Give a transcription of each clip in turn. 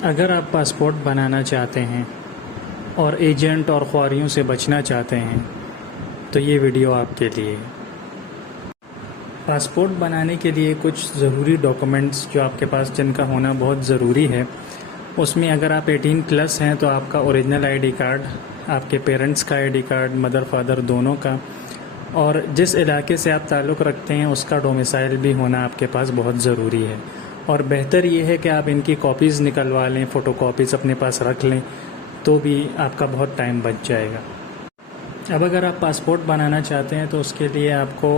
अगर आप पासपोर्ट बनाना चाहते हैं और एजेंट और ख्वारियों से बचना चाहते हैं तो ये वीडियो आपके लिए। पासपोर्ट बनाने के लिए कुछ ज़रूरी डॉक्यूमेंट्स जो आपके पास जिनका होना बहुत ज़रूरी है, उसमें अगर आप 18 प्लस हैं तो आपका ओरिजिनल आईडी कार्ड, आपके पेरेंट्स का आईडी कार्ड, मदर फादर दोनों का, और जिस इलाके से आप ताल्लुक़ रखते हैं उसका डोमिसाइल भी होना आपके पास बहुत ज़रूरी है। और बेहतर ये है कि आप इनकी कॉपीज़ निकलवा लें, फ़ोटोकॉपीज़ अपने पास रख लें, तो भी आपका बहुत टाइम बच जाएगा। अब अगर आप पासपोर्ट बनाना चाहते हैं तो उसके लिए आपको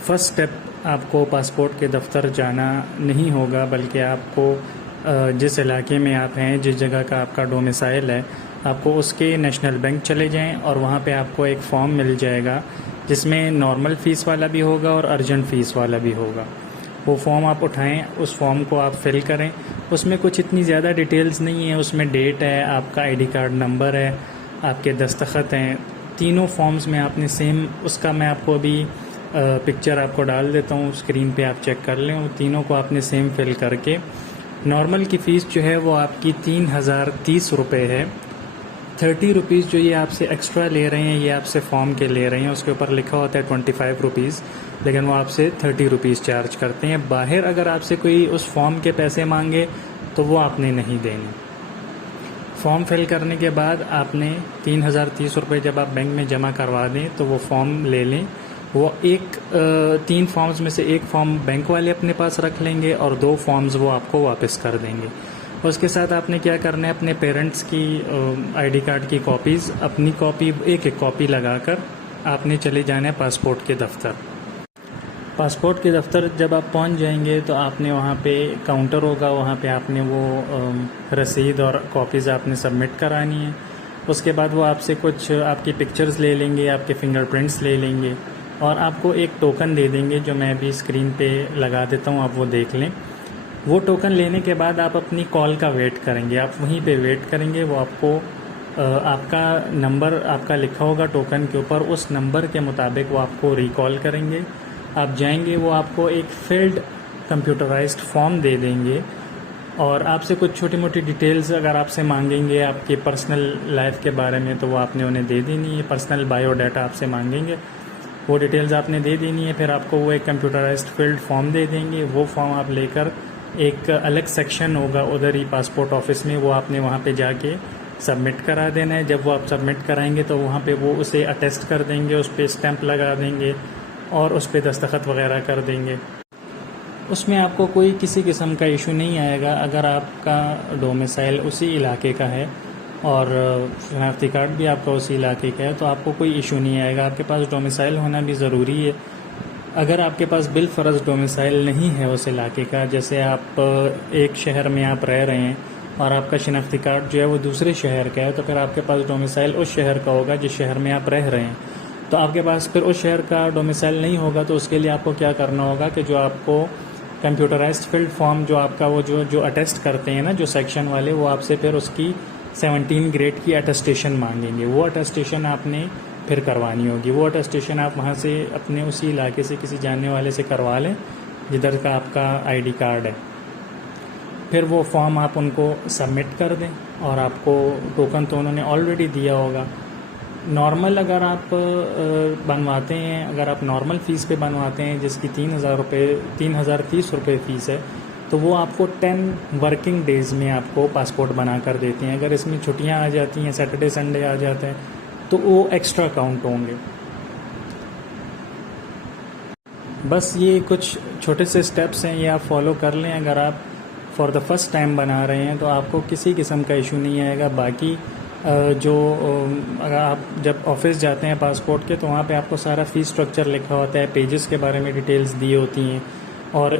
फ़र्स्ट स्टेप आपको पासपोर्ट के दफ़्तर जाना नहीं होगा, बल्कि आपको जिस इलाके में आप हैं, जिस जगह का आपका डोमिसाइल है, आपको उसके नेशनल बैंक चले जाएं और वहाँ पे आपको एक फ़ॉर्म मिल जाएगा जिसमें नॉर्मल फ़ीस वाला भी होगा और अर्जेंट फ़ीस वाला भी होगा। वो फॉर्म आप उठाएं, उस फॉर्म को आप फिल करें। उसमें कुछ इतनी ज़्यादा डिटेल्स नहीं है, उसमें डेट है, आपका आईडी कार्ड नंबर है, आपके दस्तखत हैं। तीनों फॉर्म्स में आपने सेम, उसका मैं आपको अभी पिक्चर आपको डाल देता हूँ स्क्रीन पे, आप चेक कर लें। वो तीनों को आपने सेम फिल करके, नॉर्मल की फ़ीस जो है वो आपकी 3030 रुपये है। 30 रुपीज़ जो ये आपसे एक्स्ट्रा ले रहे हैं, ये आपसे फॉर्म के ले रहे हैं, उसके ऊपर लिखा होता है 25 रुपीज़, लेकिन वो आपसे 30 रुपीज़ चार्ज करते हैं। बाहर अगर आपसे कोई उस फॉर्म के पैसे मांगे तो वो आपने नहीं देने। फॉर्म फिल करने के बाद आपने 3030 रुपये जब आप बैंक में जमा करवा दें तो वो फॉर्म ले लें। वो 3 फॉर्म्स में से एक फ़ॉर्म बैंक वाले अपने पास रख लेंगे और 2 फॉर्म्स वो आपको वापस कर देंगे। उसके साथ आपने क्या करना है, अपने पेरेंट्स की आईडी कार्ड की कॉपीज़, अपनी कॉपी एक कॉपी लगाकर आपने चले जाना है पासपोर्ट के दफ़्तर। पासपोर्ट के दफ़्तर जब आप पहुंच जाएंगे तो आपने वहां पे काउंटर होगा, वहां पे आपने वो रसीद और कॉपीज़ आपने सबमिट करानी है। उसके बाद वो आपसे कुछ आपकी पिक्चर्स ले लेंगे, आपके फिंगरप्रिंट्स ले लेंगे और आपको एक टोकन दे देंगे जो मैं अभी स्क्रीन पे लगा देता हूँ, आप वो देख लें। वो टोकन लेने के बाद आप अपनी कॉल का वेट करेंगे, आप वहीं पे वेट करेंगे। वो आपको आपका नंबर आपका लिखा होगा टोकन के ऊपर, उस नंबर के मुताबिक वो आपको रिकॉल करेंगे। आप जाएंगे, वो आपको एक फिल्ड कंप्यूटराइज्ड फॉर्म दे देंगे और आपसे कुछ छोटी मोटी डिटेल्स अगर आपसे मांगेंगे आपके पर्सनल लाइफ के बारे में तो वो आपने उन्हें दे देनी है। पर्सनल बायोडाटा आपसे मांगेंगे, वो डिटेल्स आपने दे देनी है। फिर आपको वो एक कंप्यूटराइज्ड फिल्ड फॉर्म दे देंगे। वो फॉर्म आप लेकर एक अलग सेक्शन होगा उधर ही पासपोर्ट ऑफिस में, वो आपने वहाँ पे जाके सबमिट करा देना है। जब वो आप सबमिट कराएंगे तो वहाँ पे वो उसे अटेस्ट कर देंगे, उस पर स्टैंप लगा देंगे और उस पर दस्तखत वगैरह कर देंगे। उसमें आपको कोई किसी किस्म का इशू नहीं आएगा अगर आपका डोमिसाइल उसी इलाके का है और शनाख्ती कार्ड भी आपका उसी इलाके का है, तो आपको कोई इशू नहीं आएगा। आपके पास डोमिसाइल होना भी ज़रूरी है। अगर आपके पास बिलफर्ज डोमिसाइल नहीं है उस इलाके का, जैसे आप एक शहर में आप रह रहे हैं और आपका शनाख्ती कार्ड जो है वो दूसरे शहर का है, तो फिर आपके पास डोमिसाइल उस शहर का होगा जिस शहर में आप रह रहे हैं। तो आपके पास फिर उस शहर का डोमिसाइल नहीं होगा, तो उसके लिए आपको क्या करना होगा कि जो आपको कंप्यूटराइज्ड फिल्ड फॉर्म जो आपका वो जो अटेस्ट करते हैं ना, जो सेक्शन वाले, वो आपसे फिर उसकी 17 ग्रेड की अटेस्टेशन मांगेंगे। वो अटेस्टेशन आपने फिर करवानी होगी। वो अटेस्टेशन आप वहाँ से अपने उसी इलाके से किसी जानने वाले से करवा लें जिधर का आपका आईडी कार्ड है। फिर वो फॉर्म आप उनको सबमिट कर दें और आपको टोकन तो उन्होंने ऑलरेडी दिया होगा। नॉर्मल अगर आप बनवाते हैं, अगर आप नॉर्मल फ़ीस पे बनवाते हैं जिसकी 3030 रुपये फ़ीस है, तो वो आपको 10 वर्किंग डेज़ में आपको पासपोर्ट बना कर देते हैं। अगर इसमें छुट्टियां आ जाती हैं, सैटरडे संडे आ जाता है, तो वो एक्स्ट्रा काउंट होंगे। बस ये कुछ छोटे से स्टेप्स हैं, ये आप फॉलो कर लें। अगर आप फॉर द फर्स्ट टाइम बना रहे हैं तो आपको किसी किस्म का इशू नहीं आएगा। बाकी अगर आप जब ऑफिस जाते हैं पासपोर्ट के, तो वहाँ पे आपको सारा फ़ीस स्ट्रक्चर लिखा होता है, पेजेस के बारे में डिटेल्स दी होती हैं और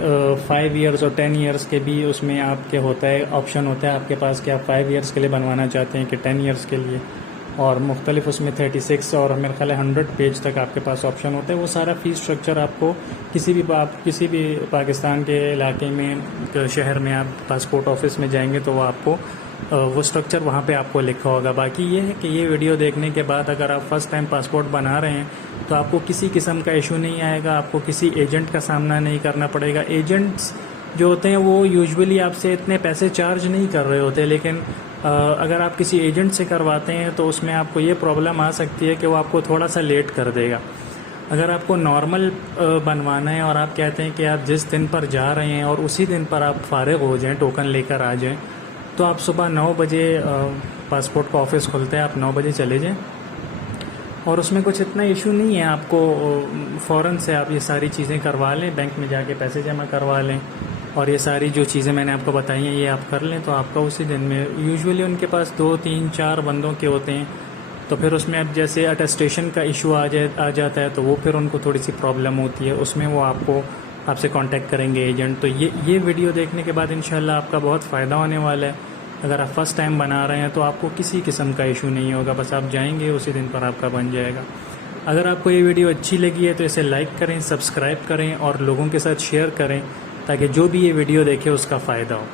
5 इयर्स और 10 इयर्स के भी उसमें आपके होता है, ऑप्शन होता है आपके पास कि आप 5 इयर्स के लिए बनवाना चाहते हैं कि 10 इयर्स के लिए, और मुख्तलिफ उसमें 36 और मेरे ख्याल है 100 पेज तक आपके पास ऑप्शन होता है। वो सारा फ़ीस स्ट्रक्चर आपको किसी भी पाकिस्तान के इलाके में, शहर में आप पासपोर्ट ऑफिस में जाएंगे तो वो आपको वो स्ट्रक्चर वहाँ पे आपको लिखा होगा। बाकी ये है कि ये वीडियो देखने के बाद अगर आप फर्स्ट टाइम पासपोर्ट बना रहे हैं तो आपको किसी किस्म का इशू नहीं आएगा, आपको किसी एजेंट का सामना नहीं करना पड़ेगा। एजेंट्स जो होते हैं वो यूजुअली आपसे इतने पैसे चार्ज नहीं कर रहे होते, लेकिन अगर आप किसी एजेंट से करवाते हैं तो उसमें आपको ये प्रॉब्लम आ सकती है कि वो आपको थोड़ा सा लेट कर देगा। अगर आपको नॉर्मल बनवाना है और आप कहते हैं कि आप जिस दिन पर जा रहे हैं और उसी दिन पर आप फारिग हो जाएं, टोकन लेकर आ जाएं, तो आप सुबह 9 बजे पासपोर्ट का ऑफ़िस खुलता है, आप 9 बजे चले जाएं और उसमें कुछ इतना इशू नहीं है। आपको फ़ौरन से आप ये सारी चीज़ें करवा लें, बैंक में जाके पैसे जमा करवा लें और ये सारी जो चीज़ें मैंने आपको बताई हैं ये आप कर लें, तो आपका उसी दिन में यूजुअली उनके पास 2, 3, 4 बंदों के होते हैं। तो फिर उसमें अब जैसे अटेस्टेशन का इशू आ जाता है तो वो फिर उनको थोड़ी सी प्रॉब्लम होती है, उसमें वो आपसे कांटेक्ट करेंगे एजेंट। तो ये वीडियो देखने के बाद इंशाल्लाह आपका बहुत फ़ायदा होने वाला है। अगर आप फ़र्स्ट टाइम बना रहे हैं तो आपको किसी किस्म का इशू नहीं होगा, बस आप जाएंगे उसी दिन पर आपका बन जाएगा। अगर आपको ये वीडियो अच्छी लगी है तो इसे लाइक करें, सब्सक्राइब करें और लोगों के साथ शेयर करें ताकि जो भी ये वीडियो देखे उसका फ़ायदा हो।